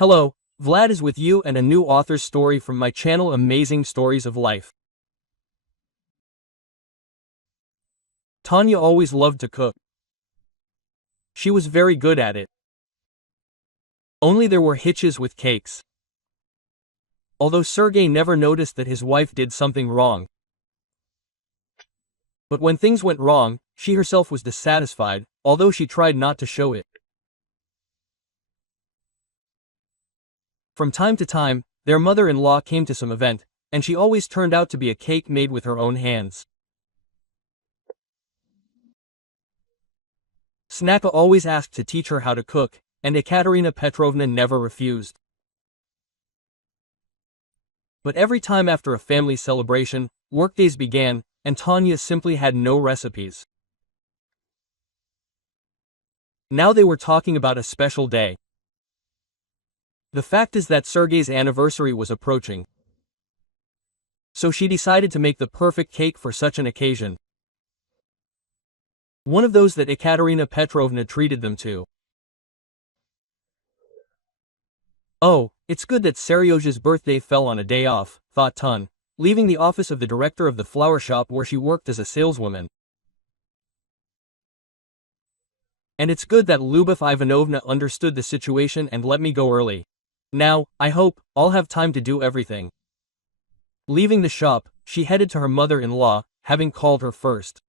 Hello, Vlad is with you and a new author's story from my channel Amazing Stories of Life. Tonya always loved to cook. She was very good at it. Only there were hitches with cakes. Although Sergey never noticed that his wife did something wrong. But when things went wrong, she herself was dissatisfied, although she tried not to show it. From time to time, their mother-in-law came to some event, and she always turned out to be a cake made with her own hands. Snappa always asked to teach her how to cook, and Ekaterina Petrovna never refused. But every time after a family celebration, workdays began, and Tonya simply had no recipes. Now they were talking about a special day. The fact is that Sergey's anniversary was approaching. So she decided to make the perfect cake for such an occasion. One of those that Ekaterina Petrovna treated them to. Oh, it's good that Seryozha's birthday fell on a day off, thought Ton, leaving the office of the director of the flower shop where she worked as a saleswoman. And it's good that Lyubov Ivanovna understood the situation and let me go early. Now, I hope, I'll have time to do everything. Leaving the shop, she headed to her mother-in-law, having called her first.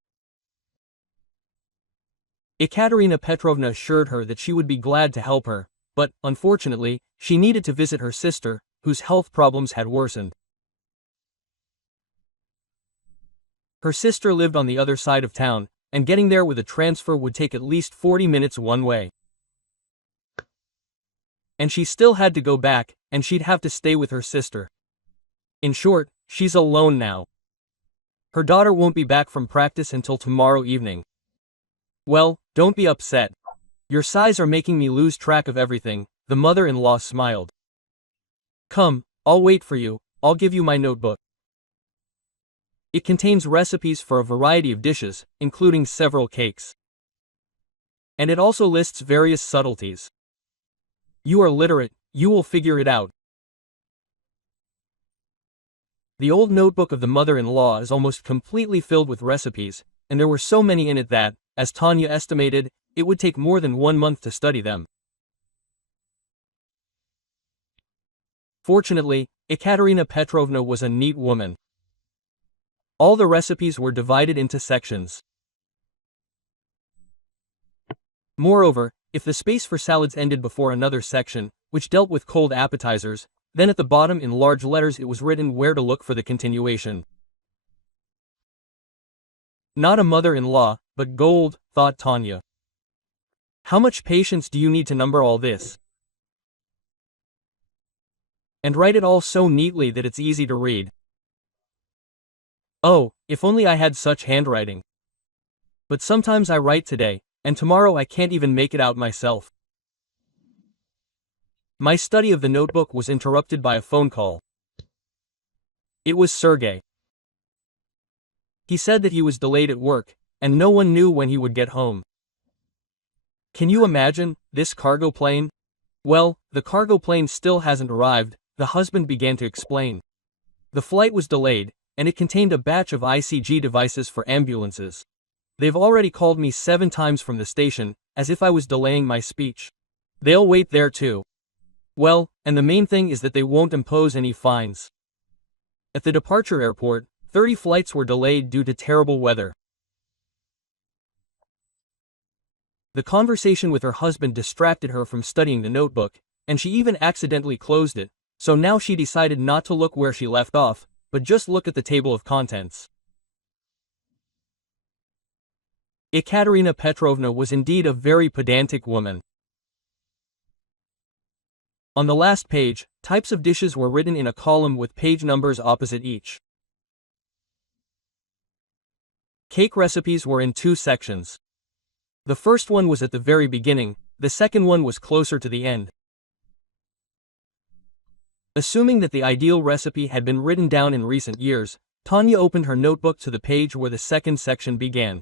Ekaterina Petrovna assured her that she would be glad to help her, but, unfortunately, she needed to visit her sister, whose health problems had worsened. Her sister lived on the other side of town, and getting there with a transfer would take at least 40 minutes one way. And she still had to go back, and she'd have to stay with her sister. In short, she's alone now. Her daughter won't be back from practice until tomorrow evening. Well, don't be upset. Your sighs are making me lose track of everything, the mother-in-law smiled. Come, I'll wait for you, I'll give you my notebook. It contains recipes for a variety of dishes, including several cakes. And it also lists various subtleties. You are literate, you will figure it out. The old notebook of the mother-in-law is almost completely filled with recipes, and there were so many in it that, as Tonya estimated, it would take more than 1 month to study them. Fortunately, Ekaterina Petrovna was a neat woman. All the recipes were divided into sections. Moreover, if the space for salads ended before another section, which dealt with cold appetizers, then at the bottom in large letters it was written where to look for the continuation. Not a mother-in-law, but gold, thought Tonya. How much patience do you need to number all this? And write it all so neatly that it's easy to read. Oh, if only I had such handwriting. But sometimes I write today, and tomorrow I can't even make it out myself. My study of the notebook was interrupted by a phone call. It was Sergey. He said that he was delayed at work, and no one knew when he would get home. Can you imagine, this cargo plane? Well, the cargo plane still hasn't arrived, the husband began to explain. The flight was delayed, and it contained a batch of ICG devices for ambulances. They've already called me 7 times from the station, as if I was delaying my speech. They'll wait there too. Well, and the main thing is that they won't impose any fines. At the departure airport, 30 flights were delayed due to terrible weather. The conversation with her husband distracted her from studying the notebook, and she even accidentally closed it, so now she decided not to look where she left off, but just look at the table of contents. Ekaterina Petrovna was indeed a very pedantic woman. On the last page, types of dishes were written in a column with page numbers opposite each. Cake recipes were in 2 sections. The first one was at the very beginning, the second one was closer to the end. Assuming that the ideal recipe had been written down in recent years, Tonya opened her notebook to the page where the second section began.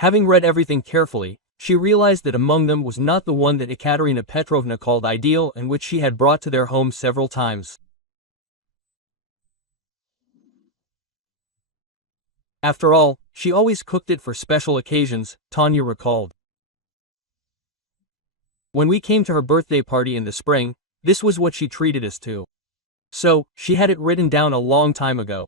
Having read everything carefully, she realized that among them was not the one that Ekaterina Petrovna called ideal and which she had brought to their home several times. After all, she always cooked it for special occasions, Tonya recalled. When we came to her birthday party in the spring, this was what she treated us to. So, she had it written down a long time ago.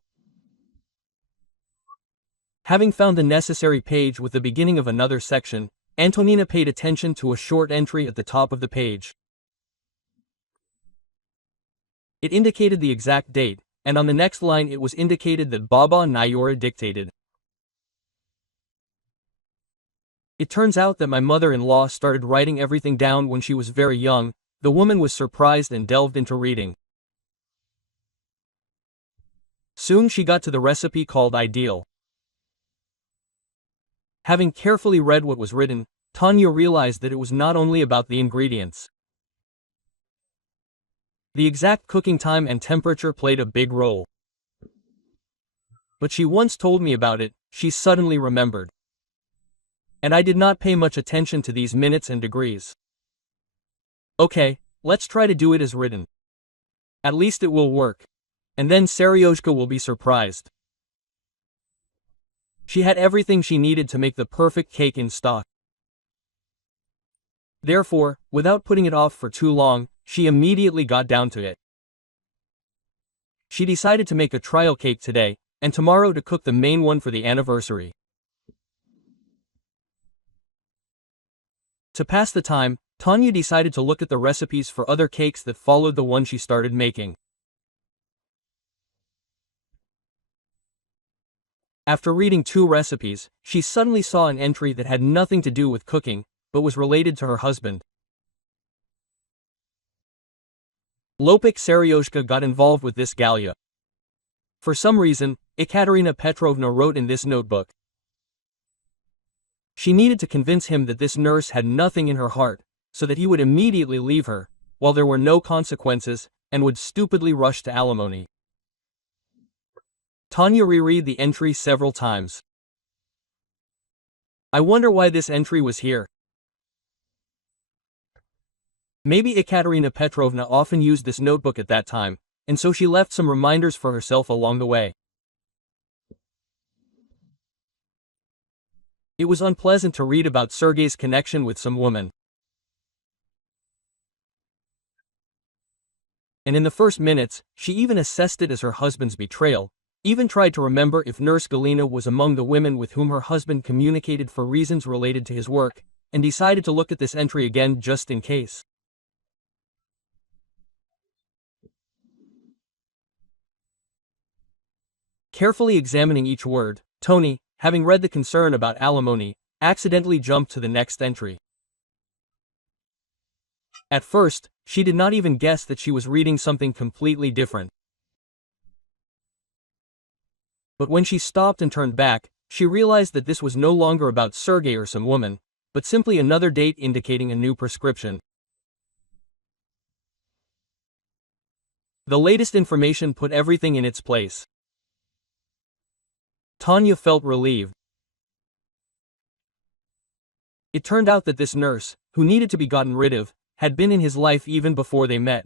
Having found the necessary page with the beginning of another section, Antonina paid attention to a short entry at the top of the page. It indicated the exact date, and on the next line it was indicated that Baba Nyora dictated. It turns out that my mother-in-law started writing everything down when she was very young. The woman was surprised and delved into reading. Soon she got to the recipe called ideal. Having carefully read what was written, Tonya realized that it was not only about the ingredients. The exact cooking time and temperature played a big role. But she once told me about it, she suddenly remembered. And I did not pay much attention to these minutes and degrees. Okay, let's try to do it as written. At least it will work. And then Seryoshka will be surprised. She had everything she needed to make the perfect cake in stock. Therefore, without putting it off for too long, she immediately got down to it. She decided to make a trial cake today, and tomorrow to cook the main one for the anniversary. To pass the time, Tonya decided to look at the recipes for other cakes that followed the one she started making. After reading 2 recipes, she suddenly saw an entry that had nothing to do with cooking, but was related to her husband. Lopik Seryoshka got involved with this Galya. For some reason, Ekaterina Petrovna wrote in this notebook. She needed to convince him that this nurse had nothing in her heart, so that he would immediately leave her, while there were no consequences, and would stupidly rush to alimony. Tonya reread the entry several times. I wonder why this entry was here. Maybe Ekaterina Petrovna often used this notebook at that time, and so she left some reminders for herself along the way. It was unpleasant to read about Sergei's connection with some woman. And in the first minutes, she even assessed it as her husband's betrayal, even tried to remember if Nurse Galina was among the women with whom her husband communicated for reasons related to his work, and decided to look at this entry again just in case. Carefully examining each word, Tony, having read the concern about alimony, accidentally jumped to the next entry. At first, she did not even guess that she was reading something completely different. But when she stopped and turned back, she realized that this was no longer about Sergei or some woman, but simply another date indicating a new prescription. The latest information put everything in its place. Tonya felt relieved. It turned out that this nurse, who needed to be gotten rid of, had been in his life even before they met.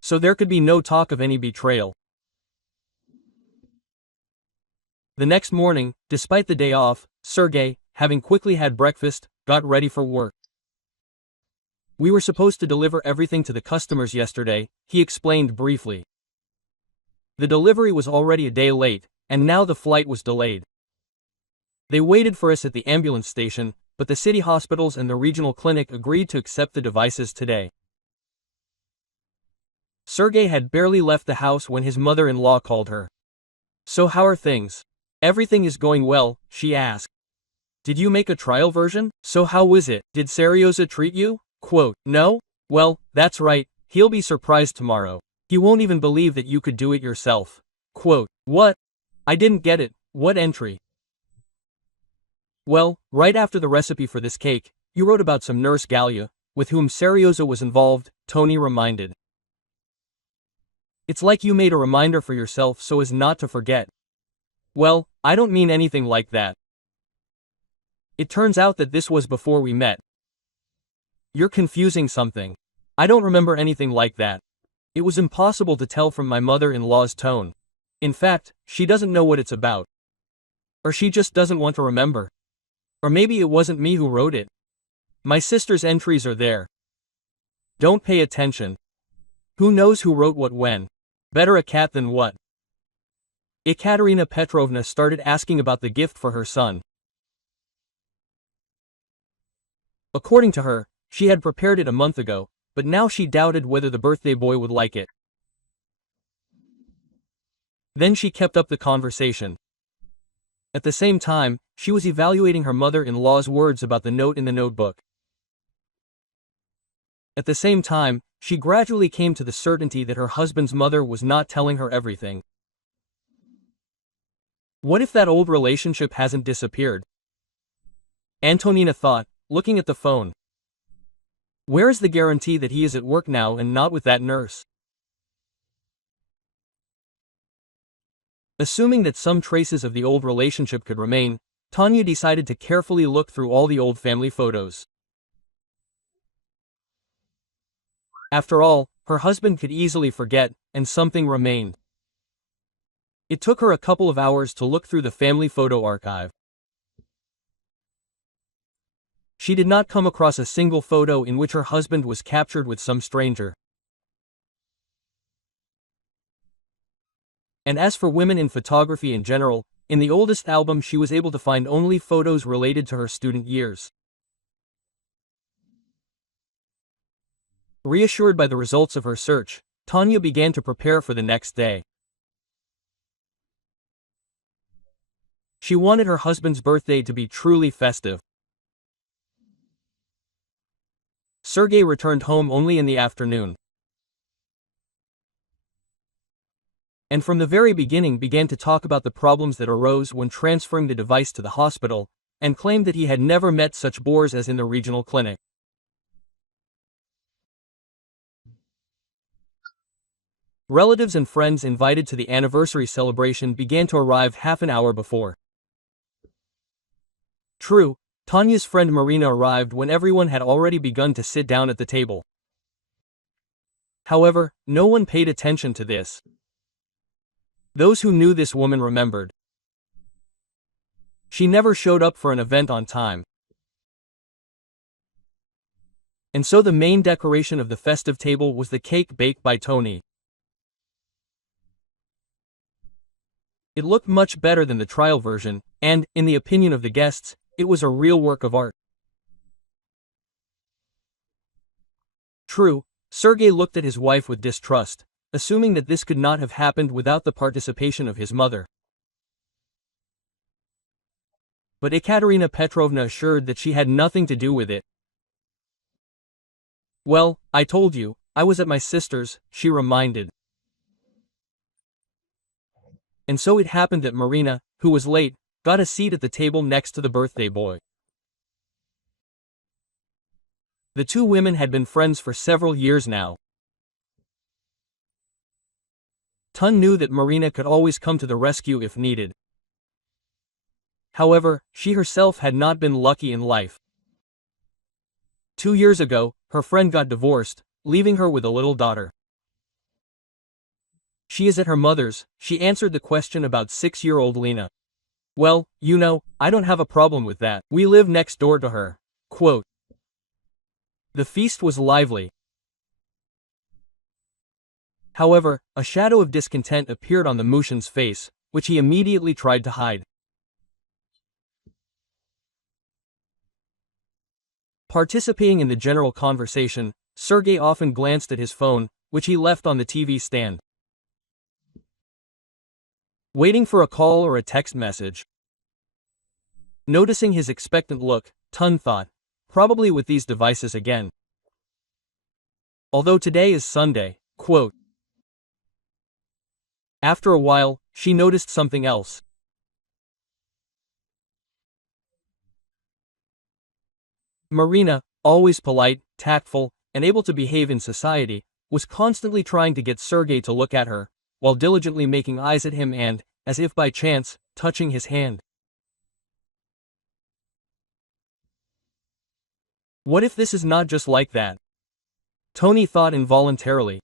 So there could be no talk of any betrayal. The next morning, despite the day off, Sergei, having quickly had breakfast, got ready for work. We were supposed to deliver everything to the customers yesterday, he explained briefly. The delivery was already a day late, and now the flight was delayed. They waited for us at the ambulance station, but the city hospitals and the regional clinic agreed to accept the devices today. Sergei had barely left the house when his mother-in-law called her. So how are things? Everything is going well, she asked. Did you make a trial version? So how was it? Did Seryoza treat you? Quote, no? Well, that's right, he'll be surprised tomorrow. He won't even believe that you could do it yourself. Quote, what? I didn't get it, what entry? Well, right after the recipe for this cake, you wrote about some nurse Galya, with whom Seryoza was involved, Tony reminded. It's like you made a reminder for yourself so as not to forget. Well, I don't mean anything like that. It turns out that this was before we met. You're confusing something. I don't remember anything like that. It was impossible to tell from my mother-in-law's tone. In fact, she doesn't know what it's about. Or she just doesn't want to remember. Or maybe it wasn't me who wrote it. My sister's entries are there. Don't pay attention. Who knows who wrote what when? Better a cat than what? Ekaterina Petrovna started asking about the gift for her son. According to her, she had prepared it a month ago, but now she doubted whether the birthday boy would like it. Then she kept up the conversation. At the same time, she was evaluating her mother-in-law's words about the note in the notebook. At the same time, she gradually came to the certainty that her husband's mother was not telling her everything. What if that old relationship hasn't disappeared? Antonina thought, looking at the phone. Where is the guarantee that he is at work now and not with that nurse? Assuming that some traces of the old relationship could remain, Tonya decided to carefully look through all the old family photos. After all, her husband could easily forget, and something remained. It took her a couple of hours to look through the family photo archive. She did not come across a single photo in which her husband was captured with some stranger. And as for women in photography in general, in the oldest album she was able to find only photos related to her student years. Reassured by the results of her search, Tonya began to prepare for the next day. She wanted her husband's birthday to be truly festive. Sergei returned home only in the afternoon. And from the very beginning began to talk about the problems that arose when transferring the device to the hospital, and claimed that he had never met such bores as in the regional clinic. Relatives and friends invited to the anniversary celebration began to arrive half an hour before. True, Tanya's friend Marina arrived when everyone had already begun to sit down at the table. However, no one paid attention to this. Those who knew this woman remembered. She never showed up for an event on time. And so the main decoration of the festive table was the cake baked by Tonya. It looked much better than the trial version, and, in the opinion of the guests, it was a real work of art. True, Sergei looked at his wife with distrust, assuming that this could not have happened without the participation of his mother. But Ekaterina Petrovna assured that she had nothing to do with it. Well, I told you, I was at my sister's, she reminded. And so it happened that Marina, who was late, got a seat at the table next to the birthday boy. The two women had been friends for several years now. Tonya knew that Marina could always come to the rescue if needed. However, she herself had not been lucky in life. 2 years ago, her friend got divorced, leaving her with a little daughter. She is at her mother's, she answered the question about 6-year-old Lena. Well, you know, I don't have a problem with that. We live next door to her. Quote. The feast was lively. However, a shadow of discontent appeared on the Mushin's face, which he immediately tried to hide. Participating in the general conversation, Sergei often glanced at his phone, which he left on the TV stand. Waiting for a call or a text message. Noticing his expectant look, Tonya thought, probably with these devices again. Although today is Sunday, quote. After a while, she noticed something else. Marina, always polite, tactful, and able to behave in society, was constantly trying to get Sergei to look at her, while diligently making eyes at him and, as if by chance, touching his hand. What if this is not just like that? Tony thought involuntarily.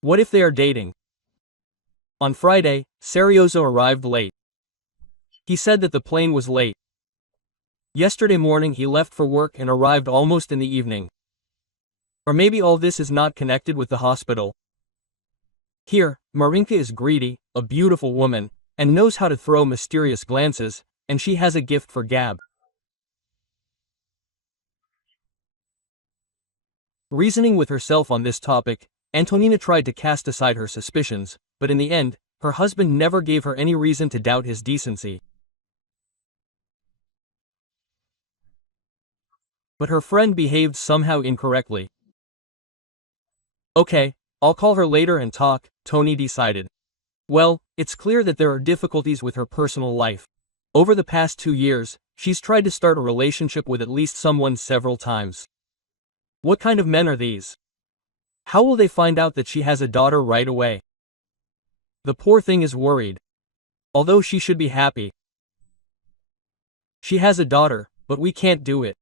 What if they are dating? On Friday, Serioso arrived late. He said that the plane was late. Yesterday morning he left for work and arrived almost in the evening. Or maybe all this is not connected with the hospital. Here, Marinka is greedy, a beautiful woman, and knows how to throw mysterious glances, and she has a gift for gab. Reasoning with herself on this topic, Antonina tried to cast aside her suspicions, but in the end, her husband never gave her any reason to doubt his decency. But her friend behaved somehow incorrectly. Okay, I'll call her later and talk, Tony decided. Well, it's clear that there are difficulties with her personal life. Over the past 2 years, she's tried to start a relationship with at least someone several times. What kind of men are these? How will they find out that she has a daughter right away? The poor thing is worried. Although she should be happy. She has a daughter, but we can't do it.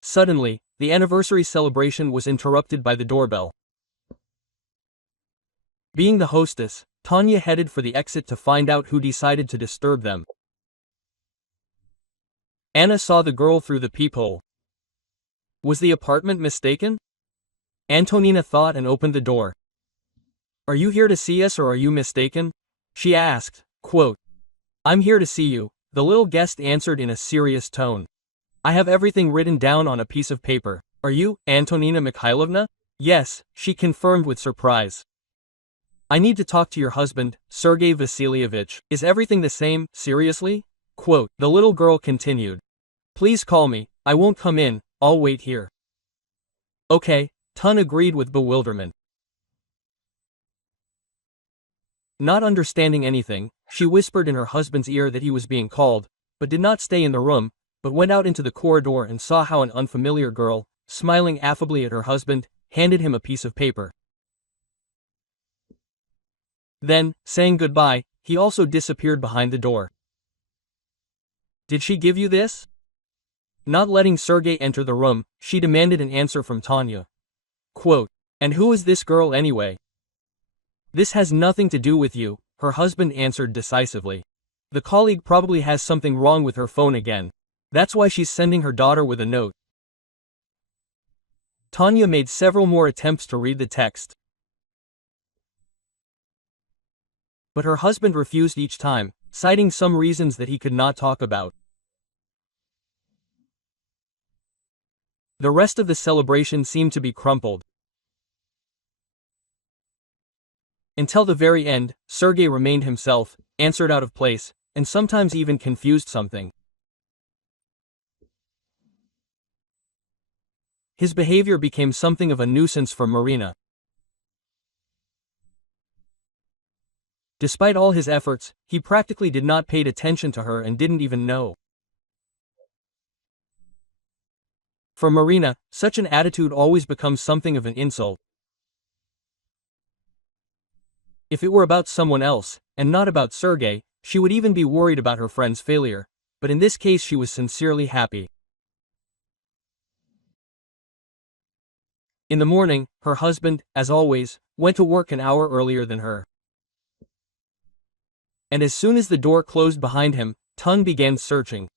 Suddenly, the anniversary celebration was interrupted by the doorbell. Being the hostess, Tonya headed for the exit to find out who decided to disturb them. Anna saw the girl through the peephole. Was the apartment mistaken? Antonina thought and opened the door. Are you here to see us or are you mistaken? She asked, quote. I'm here to see you, the little guest answered in a serious tone. I have everything written down on a piece of paper. Are you, Antonina Mikhailovna? Yes, she confirmed with surprise. I need to talk to your husband, Sergei Vasilyevich. Is everything the same, seriously? Quote, the little girl continued. Please call me, I won't come in, I'll wait here. Okay, Ton agreed with bewilderment. Not understanding anything, she whispered in her husband's ear that he was being called, but did not stay in the room, but went out into the corridor and saw how an unfamiliar girl, smiling affably at her husband, handed him a piece of paper. Then, saying goodbye, he also disappeared behind the door. Did she give you this? Not letting Sergei enter the room, she demanded an answer from Tonya. Quote, and who is this girl anyway? This has nothing to do with you, her husband answered decisively. The colleague probably has something wrong with her phone again. That's why she's sending her daughter with a note. Tonya made several more attempts to read the text. But her husband refused each time, citing some reasons that he could not talk about. The rest of the celebration seemed to be crumpled. Until the very end, Sergei remained himself, answered out of place, and sometimes even confused something. His behavior became something of a nuisance for Marina. Despite all his efforts, he practically did not pay attention to her and didn't even know. For Marina, such an attitude always becomes something of an insult. If it were about someone else, and not about Sergei, she would even be worried about her friend's failure, but in this case she was sincerely happy. In the morning, her husband, as always, went to work an hour earlier than her. And as soon as the door closed behind him, Tung began searching.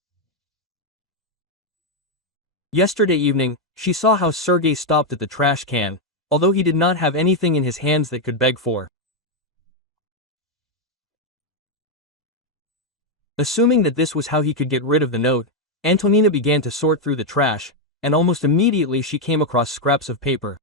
Yesterday evening, she saw how Sergei stopped at the trash can, although he did not have anything in his hands that could beg for. Assuming that this was how he could get rid of the note, Antonina began to sort through the trash, and almost immediately she came across scraps of paper.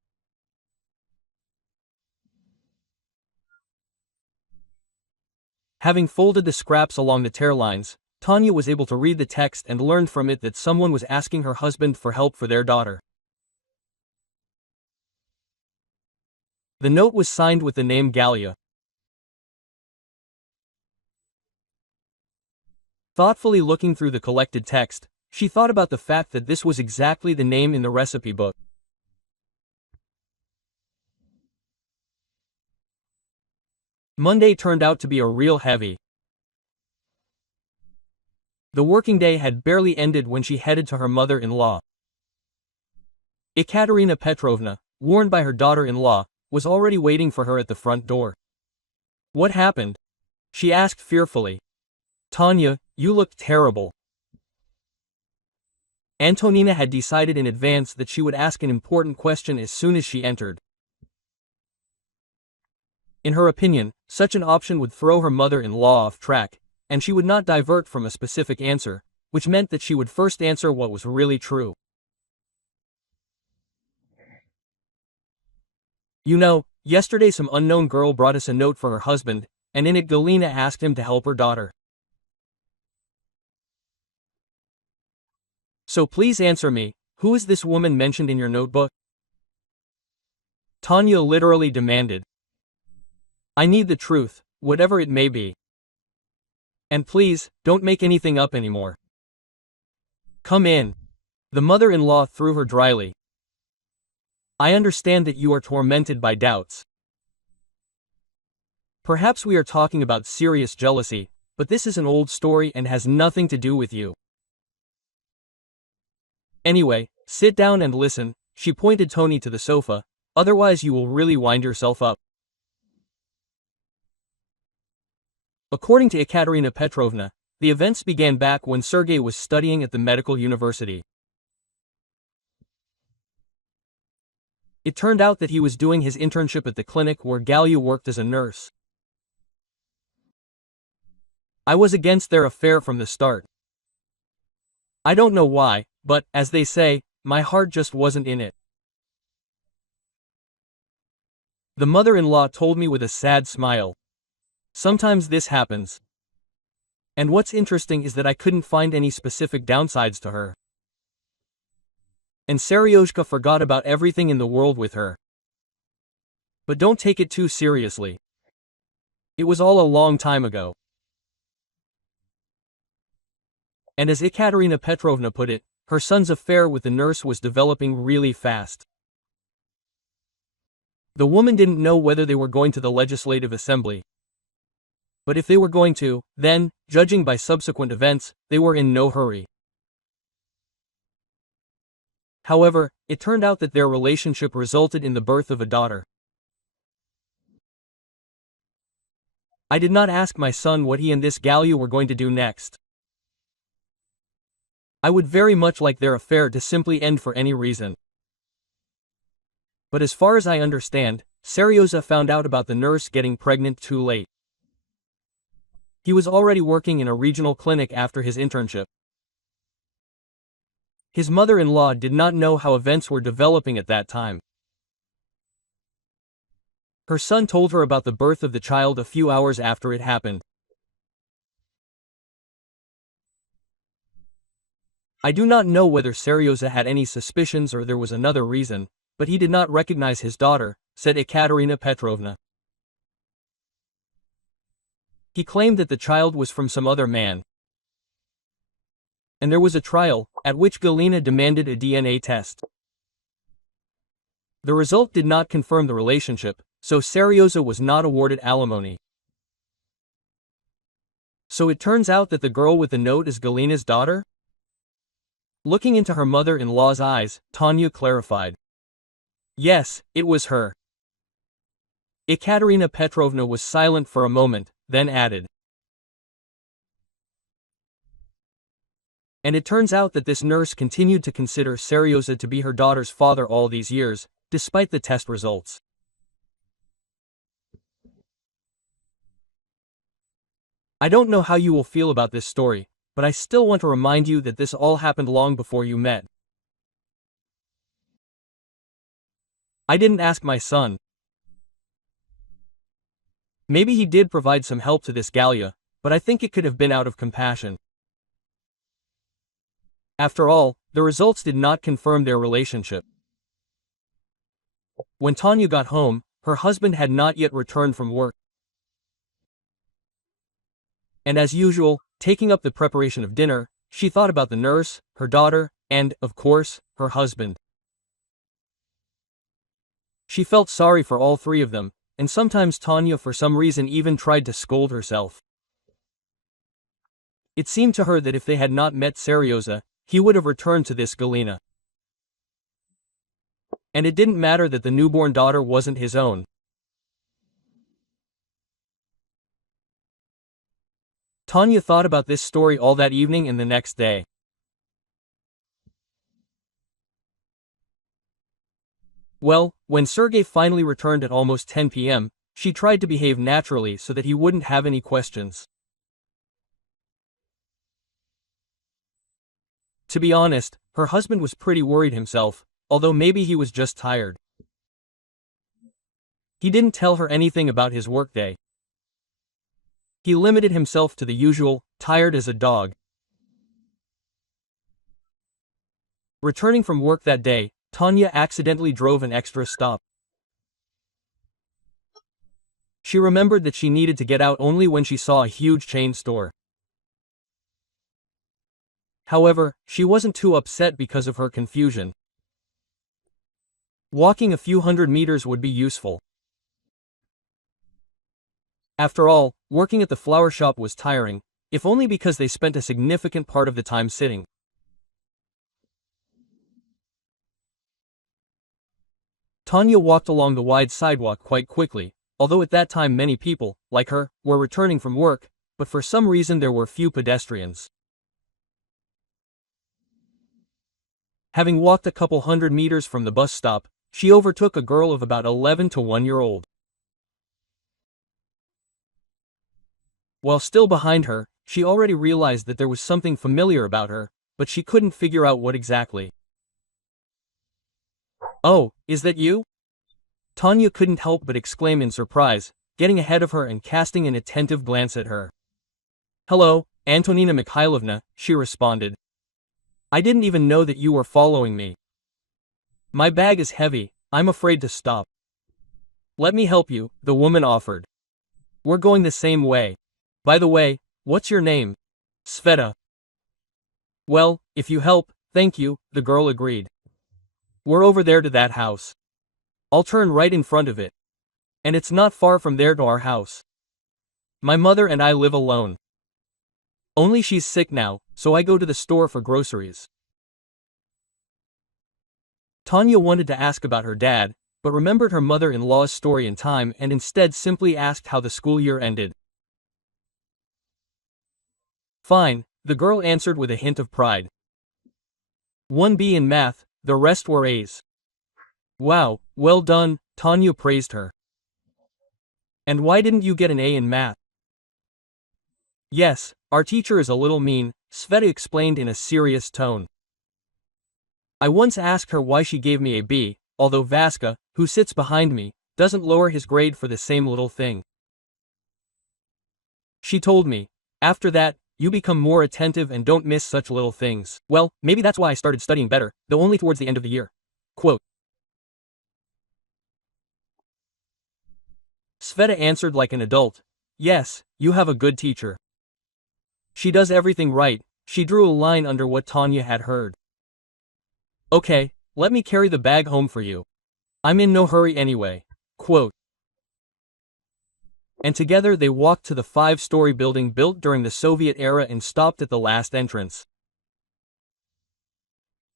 Having folded the scraps along the tear lines, Tonya was able to read the text and learned from it that someone was asking her husband for help for their daughter. The note was signed with the name Galia. Thoughtfully looking through the collected text, she thought about the fact that this was exactly the name in the recipe book. Monday turned out to be a real heavy. The working day had barely ended when she headed to her mother-in-law. Ekaterina Petrovna, warned by her daughter-in-law, was already waiting for her at the front door. "What happened?" she asked fearfully. "Tonya, you look terrible." Antonina had decided in advance that she would ask an important question as soon as she entered. In her opinion, such an option would throw her mother-in-law off track, and she would not divert from a specific answer, which meant that she would first answer what was really true. "You know, yesterday some unknown girl brought us a note for her husband, and in it Galina asked him to help her daughter. So please answer me, who is this woman mentioned in your notebook?" Tonya literally demanded. "I need the truth, whatever it may be. And please, don't make anything up anymore. Come in." The mother-in-law threw her dryly. "I understand that you are tormented by doubts. Perhaps we are talking about serious jealousy, but this is an old story and has nothing to do with you. Anyway, sit down and listen," she pointed Tony to the sofa, "otherwise you will really wind yourself up." According to Ekaterina Petrovna, the events began back when Sergei was studying at the medical university. It turned out that he was doing his internship at the clinic where Galya worked as a nurse. I was against their affair from the start. I don't know why, but, as they say, my heart just wasn't in it. The mother-in-law told me with a sad smile. Sometimes this happens. And what's interesting is that I couldn't find any specific downsides to her. And Seryoshka forgot about everything in the world with her. But don't take it too seriously. It was all a long time ago. And as Ekaterina Petrovna put it, her son's affair with the nurse was developing really fast. The woman didn't know whether they were going to the Legislative Assembly. But if they were going to, then, judging by subsequent events, they were in no hurry. However, it turned out that their relationship resulted in the birth of a daughter. I did not ask my son what he and this Galya were going to do next. I would very much like their affair to simply end for any reason. But as far as I understand, Seryoza found out about the nurse getting pregnant too late. He was already working in a regional clinic after his internship. His mother-in-law did not know how events were developing at that time. Her son told her about the birth of the child a few hours after it happened. I do not know whether Seryoza had any suspicions or there was another reason, but he did not recognize his daughter, said Ekaterina Petrovna. He claimed that the child was from some other man. And there was a trial, at which Galina demanded a DNA test. The result did not confirm the relationship, so Seryoza was not awarded alimony. So it turns out that the girl with the note is Galina's daughter? Looking into her mother-in-law's eyes, Tonya clarified. Yes, it was her. Ekaterina Petrovna was silent for a moment, then added. And it turns out that this nurse continued to consider Seryoza to be her daughter's father all these years, despite the test results. I don't know how you will feel about this story, but I still want to remind you that this all happened long before you met. I didn't ask my son. Maybe he did provide some help to this Galya, but I think it could have been out of compassion. After all, the results did not confirm their relationship. When Tonya got home, her husband had not yet returned from work. And as usual, taking up the preparation of dinner, she thought about the nurse, her daughter, and, of course, her husband. She felt sorry for all three of them, and sometimes Tonya for some reason even tried to scold herself. It seemed to her that if they had not met Serioza, he would have returned to this Galina. And it didn't matter that the newborn daughter wasn't his own. Tonya thought about this story all that evening and the next day. Well, when Sergei finally returned at almost 10 p.m., she tried to behave naturally so that he wouldn't have any questions. To be honest, her husband was pretty worried himself, although maybe he was just tired. He didn't tell her anything about his workday. He limited himself to the usual, tired as a dog. Returning from work that day, Tonya accidentally drove an extra stop. She remembered that she needed to get out only when she saw a huge chain store. However, she wasn't too upset because of her confusion. Walking a few hundred meters would be useful. After all, working at the flower shop was tiring, if only because they spent a significant part of the time sitting. Tonya walked along the wide sidewalk quite quickly, although at that time many people, like her, were returning from work, but for some reason there were few pedestrians. Having walked a couple hundred meters from the bus stop, she overtook a girl of about 11 to 1-year-old. While still behind her, she already realized that there was something familiar about her, but she couldn't figure out what exactly. "Oh, is that you?" Tonya couldn't help but exclaim in surprise, getting ahead of her and casting an attentive glance at her. "Hello, Antonina Mikhailovna," she responded. "I didn't even know that you were following me. My bag is heavy, I'm afraid to stop." "Let me help you," the woman offered. "We're going the same way. By the way, what's your name?" "Sveta." "Well, if you help, thank you," the girl agreed. "We're over there to that house. I'll turn right in front of it. And it's not far from there to our house. My mother and I live alone. Only she's sick now, so I go to the store for groceries." Tonya wanted to ask about her dad, but remembered her mother-in-law's story in time and instead simply asked how the school year ended. "Fine," the girl answered with a hint of pride. "1 B in math, the rest were A's." "Wow, well done," Tonya praised her. "And why didn't you get an A in math?" "Yes, our teacher is a little mean," Sveta explained in a serious tone. "I once asked her why she gave me a B, although Vaska, who sits behind me, doesn't lower his grade for the same little thing. She told me, after that, you become more attentive and don't miss such little things." "Well, maybe that's why I started studying better, though only towards the end of the year." Quote. Sveta answered like an adult. "Yes, you have a good teacher. She does everything right." She drew a line under what Tonya had heard. "Okay, let me carry the bag home for you. I'm in no hurry anyway." Quote. And together they walked to the 5-story building built during the Soviet era and stopped at the last entrance.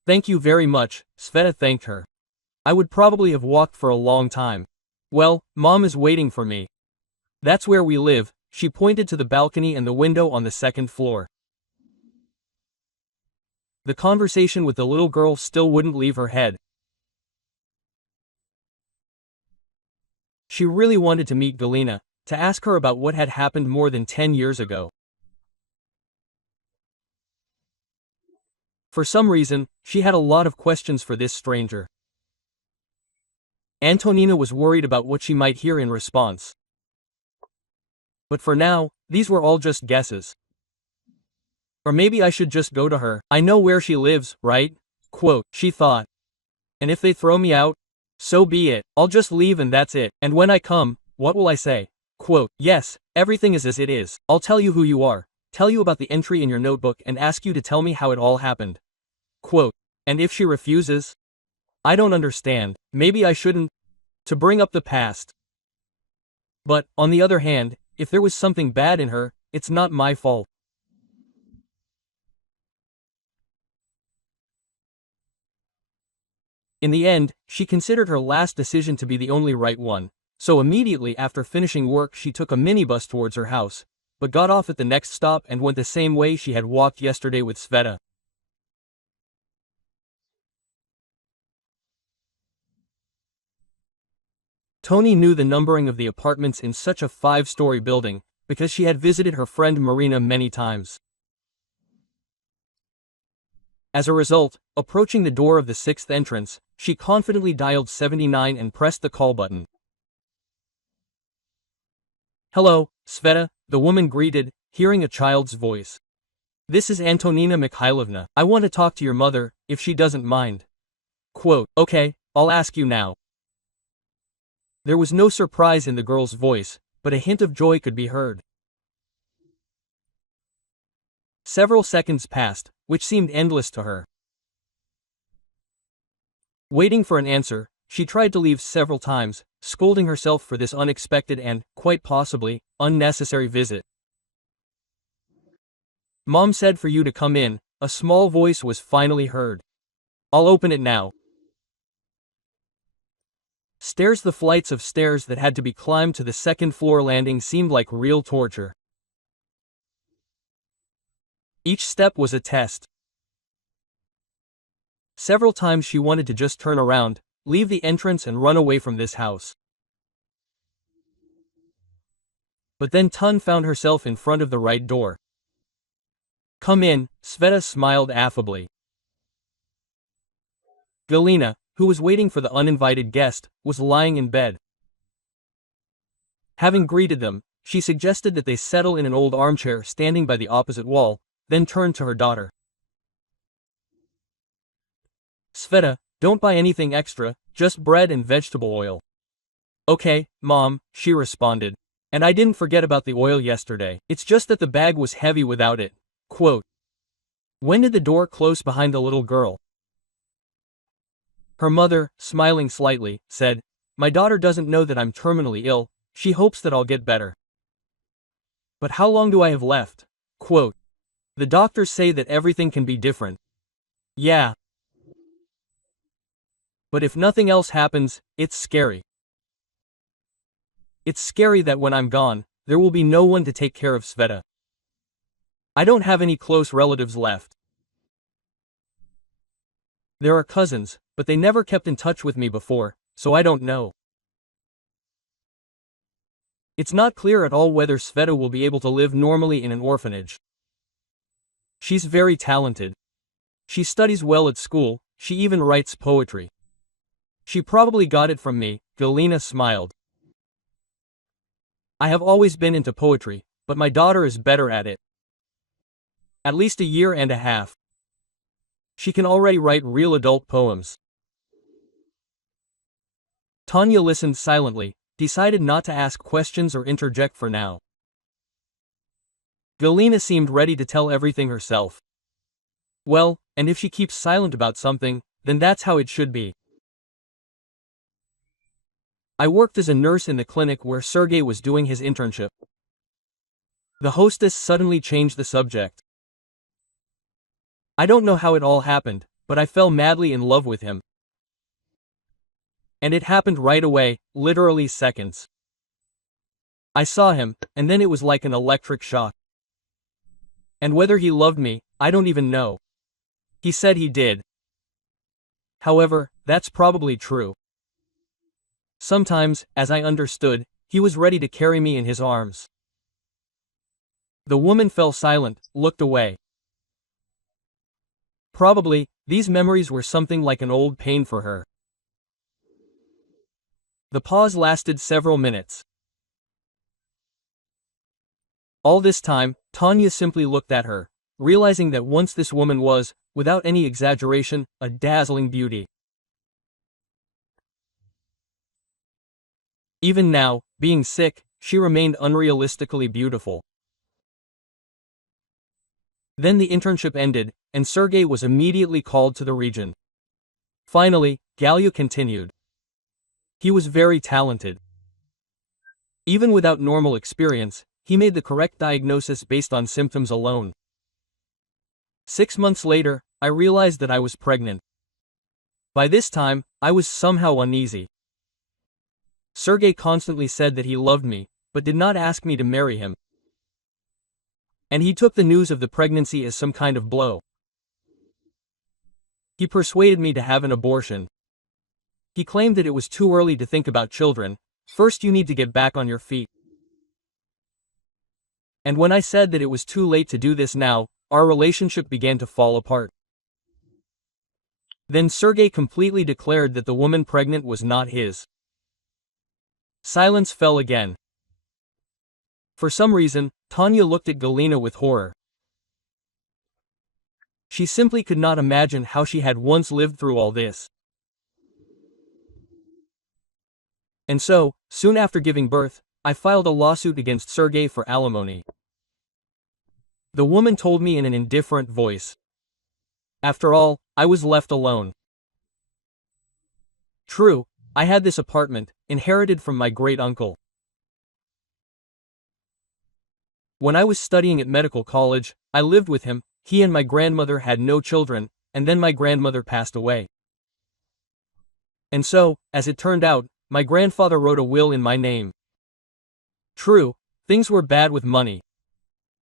"Thank you very much," Sveta thanked her. "I would probably have walked for a long time. Well, Mom is waiting for me. That's where we live." She pointed to the balcony and the window on the 2nd floor. The conversation with the little girl still wouldn't leave her head. She really wanted to meet Galina, to ask her about what had happened more than 10 years ago. For some reason, she had a lot of questions for this stranger. Antonina was worried about what she might hear in response. But for now, these were all just guesses. Or maybe I should just go to her. I know where she lives, right? Quote, she thought. And if they throw me out, so be it. I'll just leave and that's it. And when I come, what will I say? Quote, yes, everything is as it is. I'll tell you who you are, tell you about the entry in your notebook and ask you to tell me how it all happened. Quote, and if she refuses? I don't understand. Maybe I shouldn't. To bring up the past. But, on the other hand, if there was something bad in her, it's not my fault. In the end, she considered her last decision to be the only right one, so immediately after finishing work she took a minibus towards her house, but got off at the next stop and went the same way she had walked yesterday with Sveta. Tony knew the numbering of the apartments in such a 5-story building, because she had visited her friend Marina many times. As a result, approaching the door of the 6th entrance, she confidently dialed 79 and pressed the call button. "Hello, Sveta," the woman greeted, hearing a child's voice. "This is Antonina Mikhailovna. I want to talk to your mother, if she doesn't mind." Quote, "Okay, I'll ask you now." There was no surprise in the girl's voice, but a hint of joy could be heard. Several seconds passed, which seemed endless to her. Waiting for an answer, she tried to leave several times, scolding herself for this unexpected and, quite possibly, unnecessary visit. "Mom said for you to come in," a small voice was finally heard. "I'll open it now." The flights of stairs that had to be climbed to the 2nd-floor landing seemed like real torture. Each step was a test. Several times she wanted to just turn around, leave the entrance and run away from this house. But then Tun found herself in front of the right door. "Come in," Sveta smiled affably. Galina, who was waiting for the uninvited guest, was lying in bed. Having greeted them, she suggested that they settle in an old armchair standing by the opposite wall, then turned to her daughter. "Sveta, don't buy anything extra, just bread and vegetable oil." "Okay, Mom," she responded. "And I didn't forget about the oil yesterday. It's just that the bag was heavy without it." Quote. When did the door close behind the little girl? Her mother, smiling slightly, said, "My daughter doesn't know that I'm terminally ill, she hopes that I'll get better." "But how long do I have left?" Quote. "The doctors say that everything can be different." "Yeah. But if nothing else happens, it's scary. It's scary that when I'm gone, there will be no one to take care of Sveta. I don't have any close relatives left. There are cousins, but they never kept in touch with me before, so I don't know. It's not clear at all whether Sveta will be able to live normally in an orphanage. She's very talented. She studies well at school, she even writes poetry. She probably got it from me," Galina smiled. "I have always been into poetry, but my daughter is better at it. At least a year and a half. She can already write real adult poems." Tonya listened silently, decided not to ask questions or interject for now. Galina seemed ready to tell everything herself. Well, and if she keeps silent about something, then that's how it should be. "I worked as a nurse in the clinic where Sergey was doing his internship." The hostess suddenly changed the subject. "I don't know how it all happened, but I fell madly in love with him. And it happened right away, literally seconds. I saw him, and then it was like an electric shock. And whether he loved me, I don't even know. He said he did. However, that's probably true. Sometimes, as I understood, he was ready to carry me in his arms." The woman fell silent, looked away. Probably, these memories were something like an old pain for her. The pause lasted several minutes. All this time, Tanya simply looked at her, realizing that once this woman was, without any exaggeration, a dazzling beauty. Even now, being sick, she remained unrealistically beautiful. Then the internship ended, and Sergey was immediately called to the region. Finally, Galya continued. He was very talented. Even without normal experience, he made the correct diagnosis based on symptoms alone. 6 months later, I realized that I was pregnant. By this time, I was somehow uneasy. Sergey constantly said that he loved me, but did not ask me to marry him. And he took the news of the pregnancy as some kind of blow. He persuaded me to have an abortion. He claimed that it was too early to think about children. First you need to get back on your feet. And when I said that it was too late to do this now, our relationship began to fall apart. Then Sergey completely declared that the woman pregnant was not his. Silence fell again. For some reason, Tonya looked at Galina with horror. She simply could not imagine how she had once lived through all this. And so, soon after giving birth, I filed a lawsuit against Sergey for alimony. The woman told me in an indifferent voice. After all, I was left alone. True, I had this apartment, inherited from my great-uncle. When I was studying at medical college, I lived with him. He and my grandmother had no children, and then my grandmother passed away. And so, as it turned out, my grandfather wrote a will in my name. True, things were bad with money.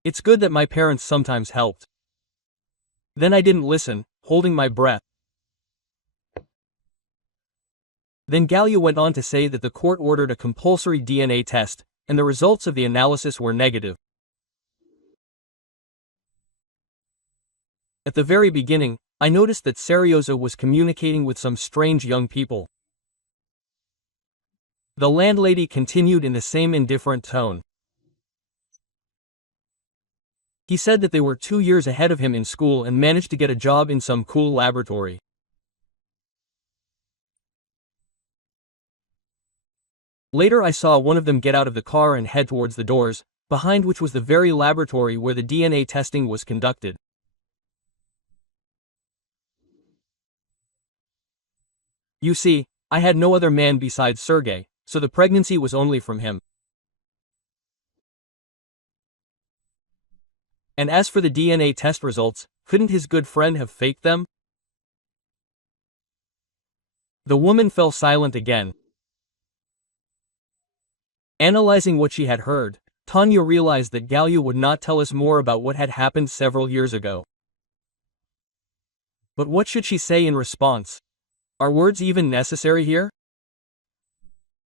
It's good that my parents sometimes helped. Then I didn't listen, holding my breath. Then Galya went on to say that the court ordered a compulsory DNA test, and the results of the analysis were negative. At the very beginning, I noticed that Seryoza was communicating with some strange young people. The landlady continued in the same indifferent tone. He said that they were 2 years ahead of him in school and managed to get a job in some cool laboratory. Later I saw one of them get out of the car and head towards the doors, behind which was the very laboratory where the DNA testing was conducted. You see, I had no other man besides Sergey, so the pregnancy was only from him. And as for the DNA test results, couldn't his good friend have faked them? The woman fell silent again. Analyzing what she had heard, Tonya realized that Galya would not tell us more about what had happened several years ago. But what should she say in response? Are words even necessary here?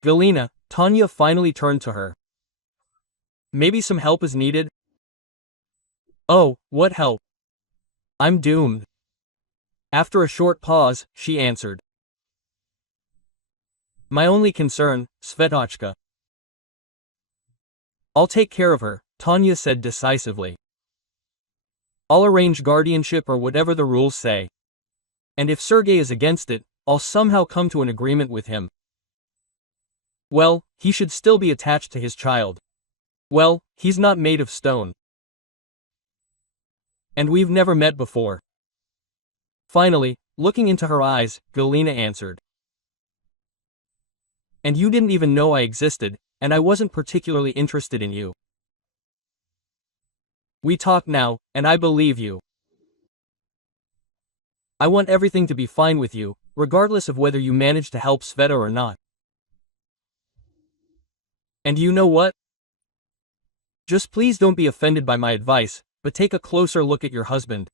Galina, Tonya finally turned to her. Maybe some help is needed? Oh, what help? I'm doomed. After a short pause, she answered. My only concern, Svetochka. I'll take care of her, Tonya said decisively. I'll arrange guardianship or whatever the rules say. And if Sergey is against it, I'll somehow come to an agreement with him. Well, he should still be attached to his child. Well, he's not made of stone. And we've never met before. Finally, looking into her eyes, Galina answered. And you didn't even know I existed, and I wasn't particularly interested in you. We talk now, and I believe you. I want everything to be fine with you, regardless of whether you manage to help Sveta or not. And you know what? Just please don't be offended by my advice, but take a closer look at your husband.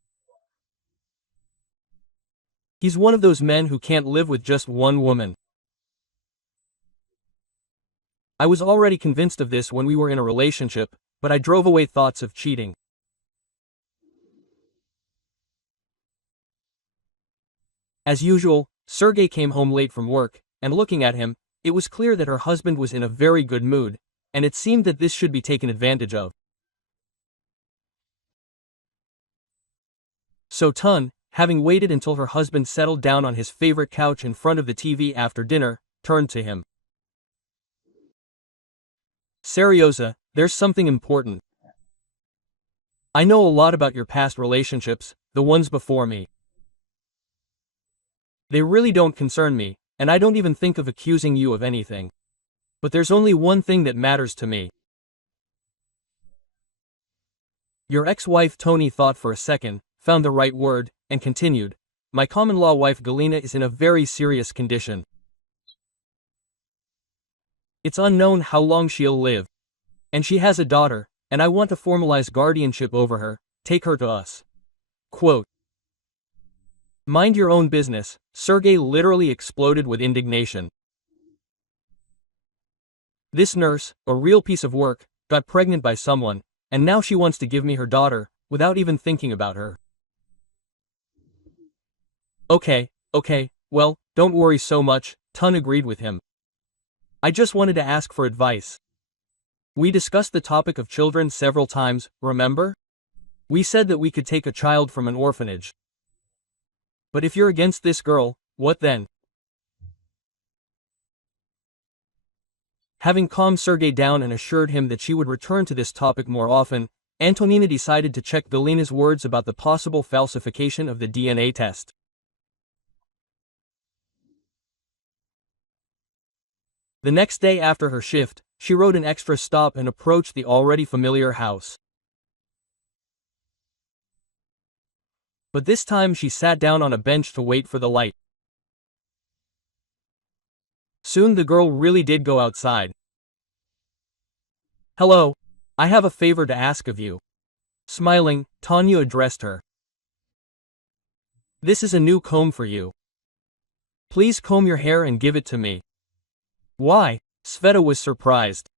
He's one of those men who can't live with just one woman. I was already convinced of this when we were in a relationship, but I drove away thoughts of cheating. As usual, Sergey came home late from work, and looking at him, it was clear that her husband was in a very good mood, and it seemed that this should be taken advantage of. So Tun, having waited until her husband settled down on his favorite couch in front of the TV after dinner, turned to him. Seryoza, there's something important. I know a lot about your past relationships, the ones before me. They really don't concern me, and I don't even think of accusing you of anything. But there's only one thing that matters to me. Your ex-wife Tony thought for a second, found the right word, and continued. My common-law wife Galina is in a very serious condition. It's unknown how long she'll live. And she has a daughter, and I want to formalize guardianship over her, take her to us. Quote. Mind your own business, Sergey literally exploded with indignation. This nurse, a real piece of work, got pregnant by someone, and now she wants to give me her daughter, without even thinking about her. Okay, well, don't worry so much, Ton agreed with him. I just wanted to ask for advice. We discussed the topic of children several times, remember? We said that we could take a child from an orphanage. But if you're against this girl, what then? Having calmed Sergey down and assured him that she would return to this topic more often, Antonina decided to check Galina's words about the possible falsification of the DNA test. The next day after her shift, she rode an extra stop and approached the already familiar house. But this time she sat down on a bench to wait for the light. Soon the girl really did go outside. Hello, I have a favor to ask of you. Smiling, Tonya addressed her. This is a new comb for you. Please comb your hair and give it to me. Why? Sveta was surprised.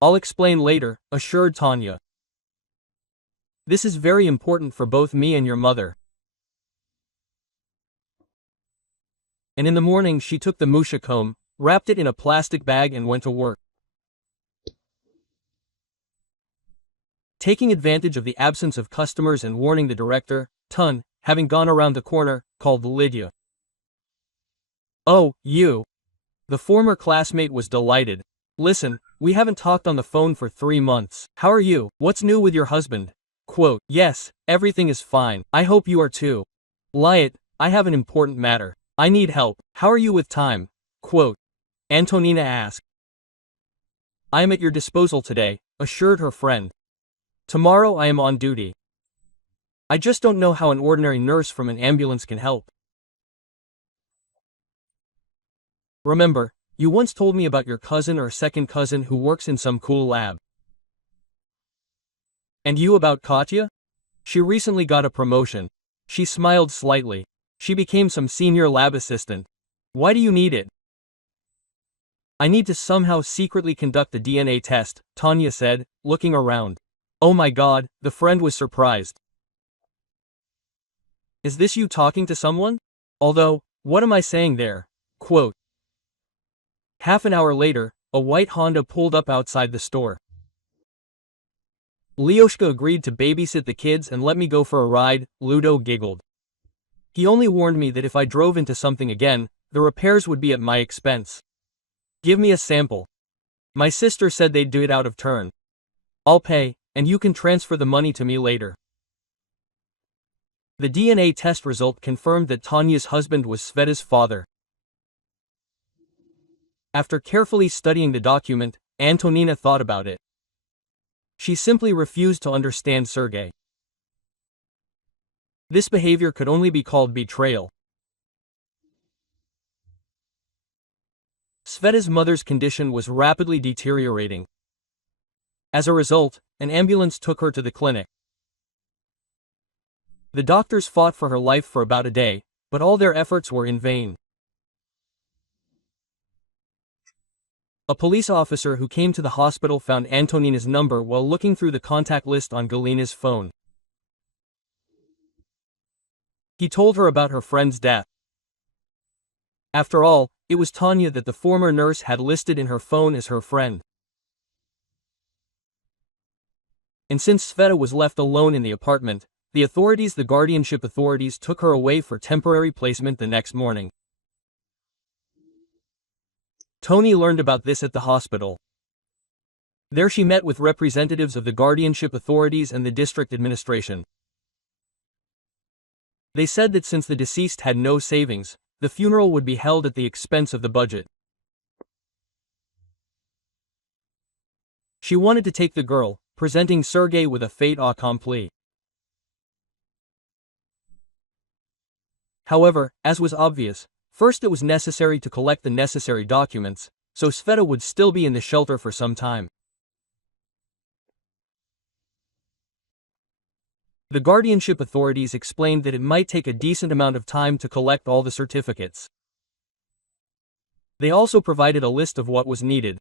I'll explain later, assured Tonya. This is very important for both me and your mother. And in the morning she took the Musha comb, wrapped it in a plastic bag and went to work. Taking advantage of the absence of customers and warning the director, Ton, having gone around the corner, called Lydia. Oh, you. The former classmate was delighted. Listen, we haven't talked on the phone for 3 months. How are you? What's new with your husband? Quote, yes, everything is fine. I hope you are too. Lyat, I have an important matter. I need help. How are you with time? Quote. Antonina asked. I am at your disposal today, assured her friend. Tomorrow I am on duty. I just don't know how an ordinary nurse from an ambulance can help. Remember, you once told me about your cousin or second cousin who works in some cool lab. And you about Katya? She recently got a promotion. She smiled slightly. She became some senior lab assistant. Why do you need it? I need to somehow secretly conduct a DNA test, Tonya said, looking around. Oh my god, the friend was surprised. Is this you talking to someone? Although, what am I saying there? Quote. Half an hour later, a white Honda pulled up outside the store. Lyoshka agreed to babysit the kids and let me go for a ride, Ludo giggled. He only warned me that if I drove into something again, the repairs would be at my expense. Give me a sample. My sister said they'd do it out of turn. I'll pay, and you can transfer the money to me later. The DNA test result confirmed that Tanya's husband was Sveta's father. After carefully studying the document, Antonina thought about it. She simply refused to understand Sergey. This behavior could only be called betrayal. Sveta's mother's condition was rapidly deteriorating. As a result, an ambulance took her to the clinic. The doctors fought for her life for about a day, but all their efforts were in vain. A police officer who came to the hospital found Antonina's number while looking through the contact list on Galina's phone. He told her about her friend's death. After all, it was Tonya that the former nurse had listed in her phone as her friend. And since Sveta was left alone in the apartment, the guardianship authorities took her away for temporary placement the next morning. Tony learned about this at the hospital. There she met with representatives of the guardianship authorities and the district administration. They said that since the deceased had no savings, the funeral would be held at the expense of the budget. She wanted to take the girl, presenting Sergei with a fait accompli. However, as was obvious, first it was necessary to collect the necessary documents, so Sveta would still be in the shelter for some time. The guardianship authorities explained that it might take a decent amount of time to collect all the certificates. They also provided a list of what was needed.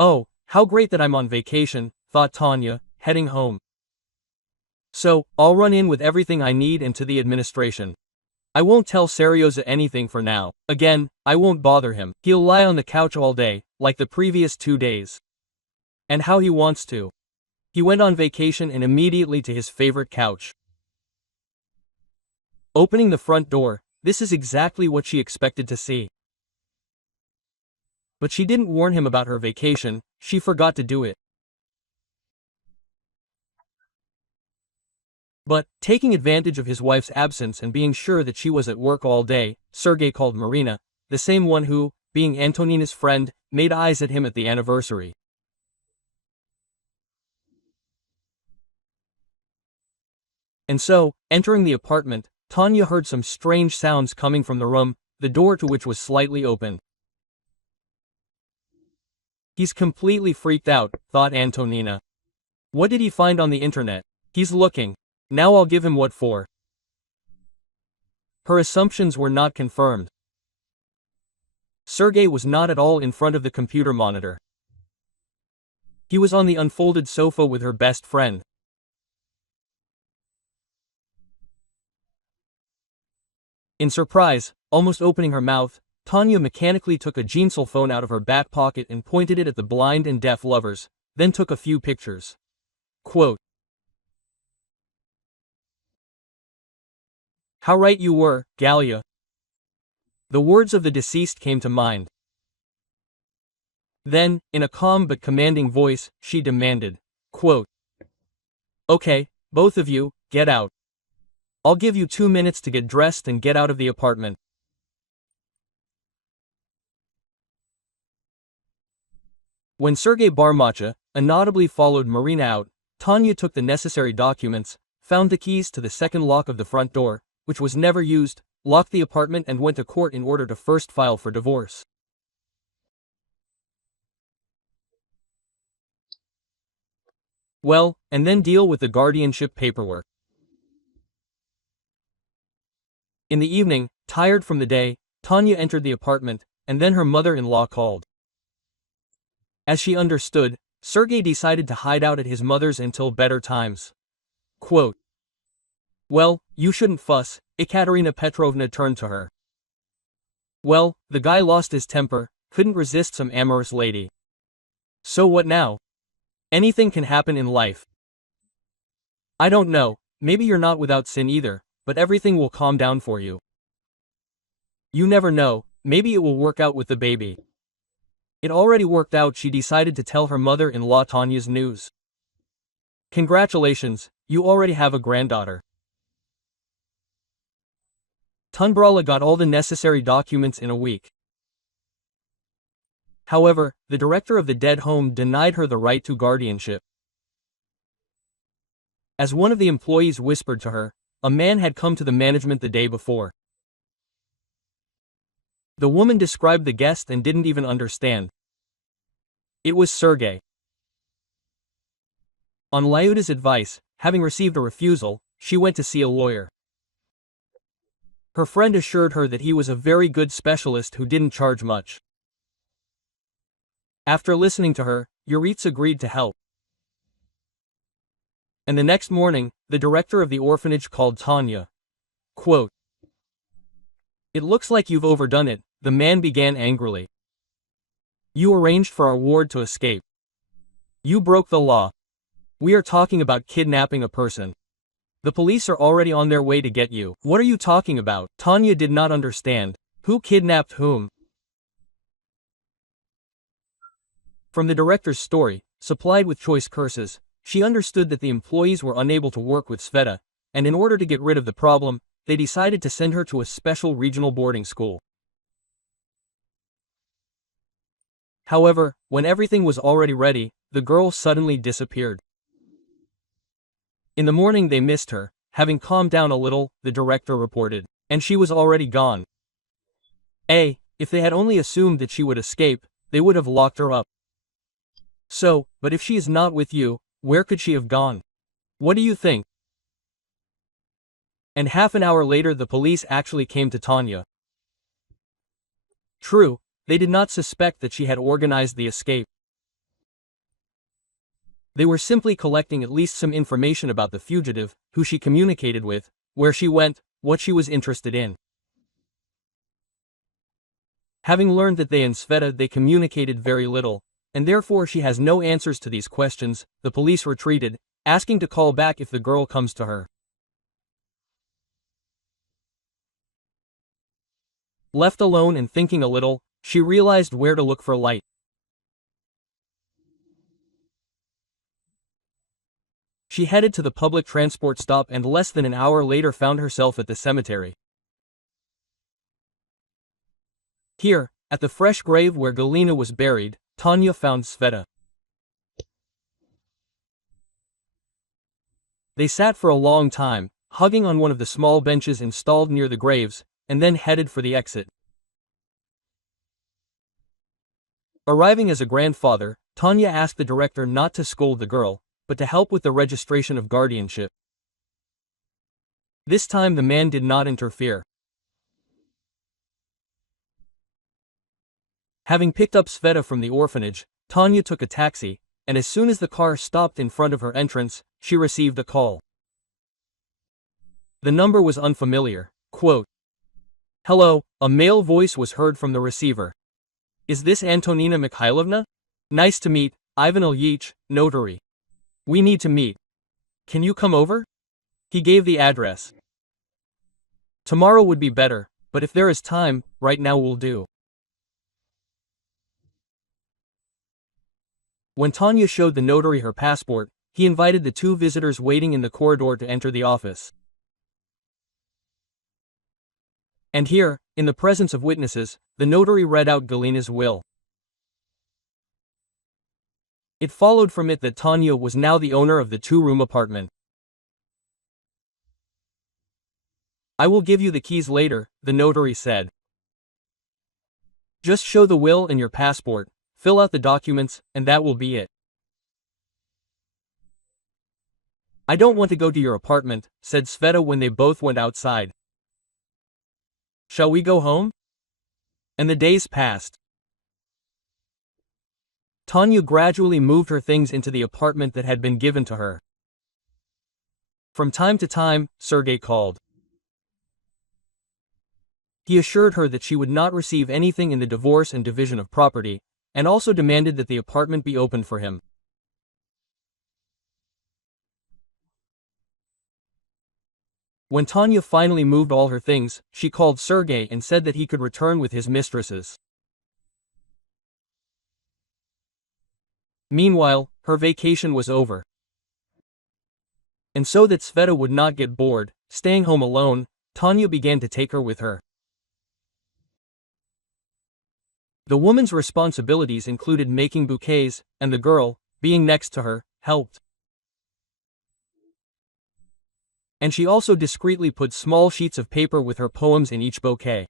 "Oh, how great that I'm on vacation," thought Tonya, heading home. "So, I'll run in with everything I need and to the administration. I won't tell Serioza anything for now. Again, I won't bother him. He'll lie on the couch all day, like the previous 2 days. And how he wants to." He went on vacation and immediately to his favorite couch. Opening the front door, this is exactly what she expected to see. But she didn't warn him about her vacation, she forgot to do it. But, taking advantage of his wife's absence and being sure that she was at work all day, Sergei called Marina, the same one who, being Antonina's friend, made eyes at him at the anniversary. And so, entering the apartment, Tonya heard some strange sounds coming from the room, the door to which was slightly open. He's completely freaked out, thought Antonina. What did he find on the internet? He's looking. Now I'll give him what for. Her assumptions were not confirmed. Sergei was not at all in front of the computer monitor. He was on the unfolded sofa with her best friend. In surprise, almost opening her mouth, Tonya mechanically took a jeansel phone out of her back pocket and pointed it at the blind and deaf lovers, then took a few pictures. Quote, "How right you were, Galia." The words of the deceased came to mind. Then, in a calm but commanding voice, she demanded, quote, "Okay, both of you, get out. I'll give you 2 minutes to get dressed and get out of the apartment." When Sergei Barmacha inaudibly followed Marina out, Tonya took the necessary documents, found the keys to the second lock of the front door, which was never used, locked the apartment and went to court in order to first file for divorce. Well, and then deal with the guardianship paperwork. In the evening, tired from the day, Tonya entered the apartment, and then her mother-in-law called. As she understood, Sergei decided to hide out at his mother's until better times. Quote, "Well, you shouldn't fuss," Ekaterina Petrovna turned to her. "Well, the guy lost his temper, couldn't resist some amorous lady. So what now? Anything can happen in life. I don't know, maybe you're not without sin either, but everything will calm down for you. You never know, maybe it will work out with the baby." It already worked out. She decided to tell her mother-in-law Tonya's news. "Congratulations, you already have a granddaughter." Tunbrala got all the necessary documents in a week. However, the director of the dead home denied her the right to guardianship. As one of the employees whispered to her, a man had come to the management the day before. The woman described the guest and didn't even understand. It was Sergei. On Lyuda's advice, having received a refusal, she went to see a lawyer. Her friend assured her that he was a very good specialist who didn't charge much. After listening to her, Yuritsa agreed to help. And the next morning, the director of the orphanage called Tonya. Quote, "It looks like you've overdone it," the man began angrily. "You arranged for our ward to escape. You broke the law. We are talking about kidnapping a person. The police are already on their way to get you." "What are you talking about?" Tonya did not understand. Who kidnapped whom? From the director's story, supplied with choice curses, she understood that the employees were unable to work with Sveta, and in order to get rid of the problem, they decided to send her to a special regional boarding school. However, when everything was already ready, the girl suddenly disappeared. In the morning they missed her. Having calmed down a little, the director reported, and she was already gone. If they had only assumed that she would escape, they would have locked her up. So, but if she is not with you, where could she have gone? What do you think? And half an hour later the police actually came to Tonya. True, they did not suspect that she had organized the escape. They were simply collecting at least some information about the fugitive, who she communicated with, where she went, what she was interested in. Having learned that they communicated very little, and therefore she has no answers to these questions, the police retreated, asking to call back if the girl comes to her. Left alone and thinking a little, she realized where to look for light. She headed to the public transport stop and less than an hour later found herself at the cemetery. Here, at the fresh grave where Galina was buried, Tonya found Sveta. They sat for a long time, hugging on one of the small benches installed near the graves, and then headed for the exit. Arriving as a grandfather, Tonya asked the director not to scold the girl, but to help with the registration of guardianship. This time the man did not interfere. Having picked up Sveta from the orphanage, Tonya took a taxi, and as soon as the car stopped in front of her entrance, she received a call. The number was unfamiliar. Quote, "Hello," a male voice was heard from the receiver. "Is this Antonina Mikhailovna? Nice to meet, Ivan Ilyich, notary. We need to meet. Can you come over?" He gave the address. "Tomorrow would be better, but if there is time, right now will do." When Tonya showed the notary her passport, he invited the two visitors waiting in the corridor to enter the office. And here, in the presence of witnesses, the notary read out Galina's will. It followed from it that Tonya was now the owner of the two-room apartment. "I will give you the keys later," the notary said. "Just show the will and your passport, fill out the documents, and that will be it." "I don't want to go to your apartment," said Sveta when they both went outside. "Shall we go home?" And the days passed. Tonya gradually moved her things into the apartment that had been given to her. From time to time, Sergei called. He assured her that she would not receive anything in the divorce and division of property, and also demanded that the apartment be opened for him. When Tonya finally moved all her things, she called Sergei and said that he could return with his mistresses. Meanwhile, her vacation was over. And so that Sveta would not get bored, staying home alone, Tonya began to take her with her. The woman's responsibilities included making bouquets, and the girl, being next to her, helped. And she also discreetly put small sheets of paper with her poems in each bouquet.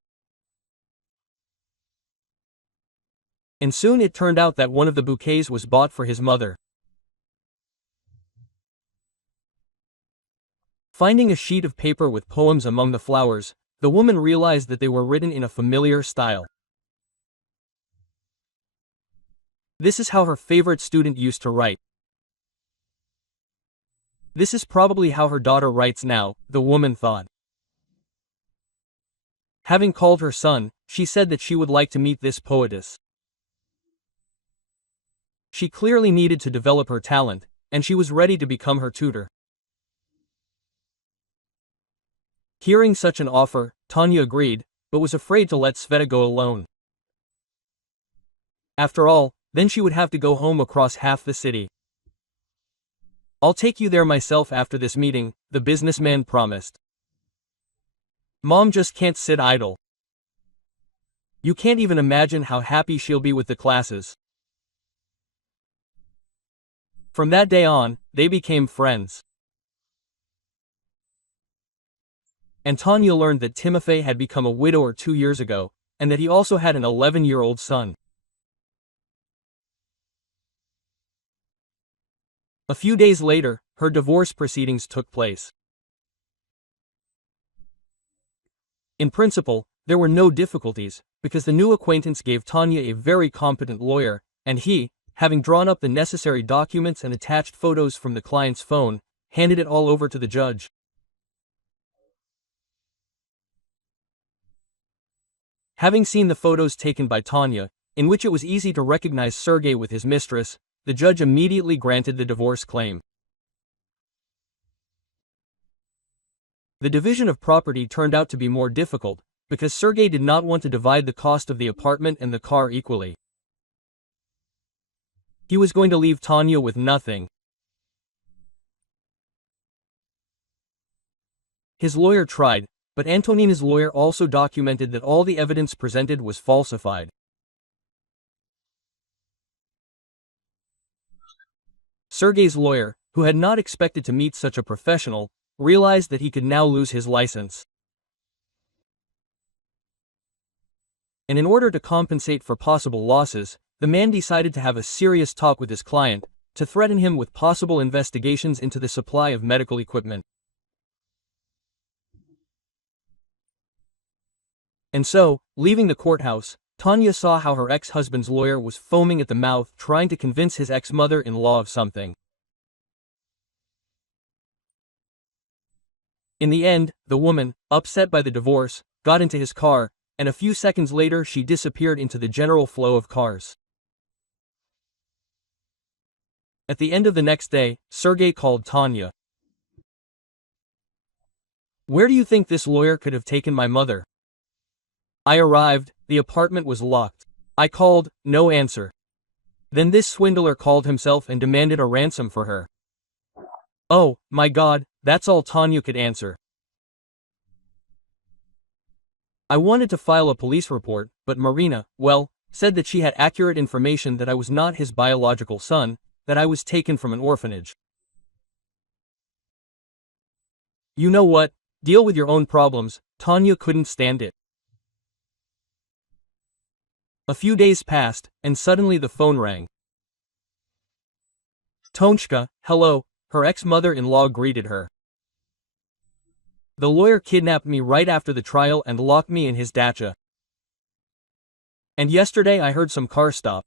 And soon it turned out that one of the bouquets was bought for his mother. Finding a sheet of paper with poems among the flowers, the woman realized that they were written in a familiar style. This is how her favorite student used to write. This is probably how her daughter writes now, the woman thought. Having called her son, she said that she would like to meet this poetess. She clearly needed to develop her talent, and she was ready to become her tutor. Hearing such an offer, Tonya agreed, but was afraid to let Sveta go alone. After all, then she would have to go home across half the city. "I'll take you there myself after this meeting," the businessman promised. "Mom just can't sit idle. You can't even imagine how happy she'll be with the classes." From that day on, they became friends. And Tonya learned that Timofey had become a widower 2 years ago, and that he also had an 11-year-old son. A few days later, her divorce proceedings took place. In principle, there were no difficulties, because the new acquaintance gave Tonya a very competent lawyer, and he, having drawn up the necessary documents and attached photos from the client's phone, handed it all over to the judge. Having seen the photos taken by Tonya, in which it was easy to recognize Sergei with his mistress, the judge immediately granted the divorce claim. The division of property turned out to be more difficult, because Sergei did not want to divide the cost of the apartment and the car equally. He was going to leave Tonya with nothing. His lawyer tried, but Antonina's lawyer also documented that all the evidence presented was falsified. Sergei's lawyer, who had not expected to meet such a professional, realized that he could now lose his license. And in order to compensate for possible losses, the man decided to have a serious talk with his client, to threaten him with possible investigations into the supply of medical equipment. And so, leaving the courthouse, Tonya saw how her ex-husband's lawyer was foaming at the mouth trying to convince his ex-mother-in-law of something. In the end, the woman, upset by the divorce, got into his car, and a few seconds later she disappeared into the general flow of cars. At the end of the next day, Sergei called Tonya. "Where do you think this lawyer could have taken my mother?" "I arrived, the apartment was locked. I called, no answer. Then this swindler called himself and demanded a ransom for her." "Oh, my God," that's all Tonya could answer. "I wanted to file a police report, but Marina, well, said that she had accurate information that I was not his biological son, that I was taken from an orphanage." "You know what? Deal with your own problems." Tonya couldn't stand it. A few days passed, and suddenly the phone rang. "Tonchka, hello," her ex-mother-in-law greeted her. "The lawyer kidnapped me right after the trial and locked me in his dacha. And yesterday I heard some car stop.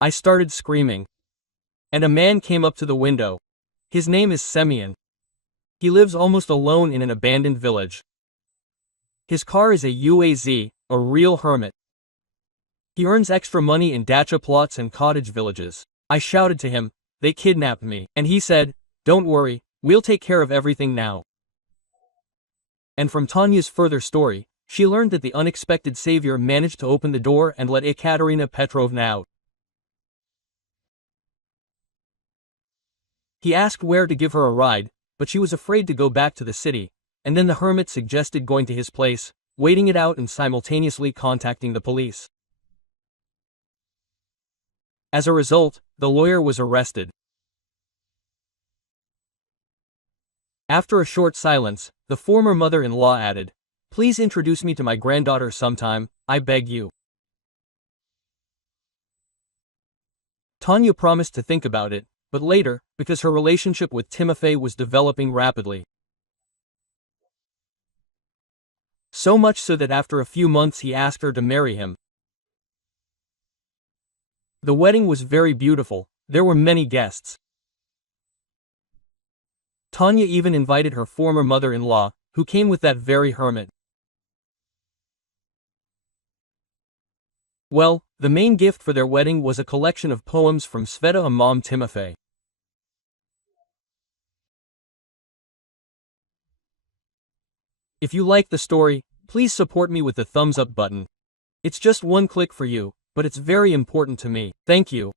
I started screaming. And a man came up to the window. His name is Semyon. He lives almost alone in an abandoned village. His car is a UAZ, a real hermit. He earns extra money in dacha plots and cottage villages. I shouted to him, they kidnapped me, and he said, don't worry, we'll take care of everything now." And from Tonya's further story, she learned that the unexpected savior managed to open the door and let Ekaterina Petrovna out. He asked where to give her a ride, but she was afraid to go back to the city, and then the hermit suggested going to his place, waiting it out and simultaneously contacting the police. As a result, the lawyer was arrested. After a short silence, the former mother-in-law added, "Please introduce me to my granddaughter sometime, I beg you." Tonya promised to think about it, but later, because her relationship with Timofey was developing rapidly. So much so that after a few months he asked her to marry him. The wedding was very beautiful, there were many guests. Tonya even invited her former mother-in-law, who came with that very hermit. Well, the main gift for their wedding was a collection of poems from Sveta and Mom Timofey. If you like the story, please support me with the thumbs up button. It's just one click for you, but it's very important to me. Thank you.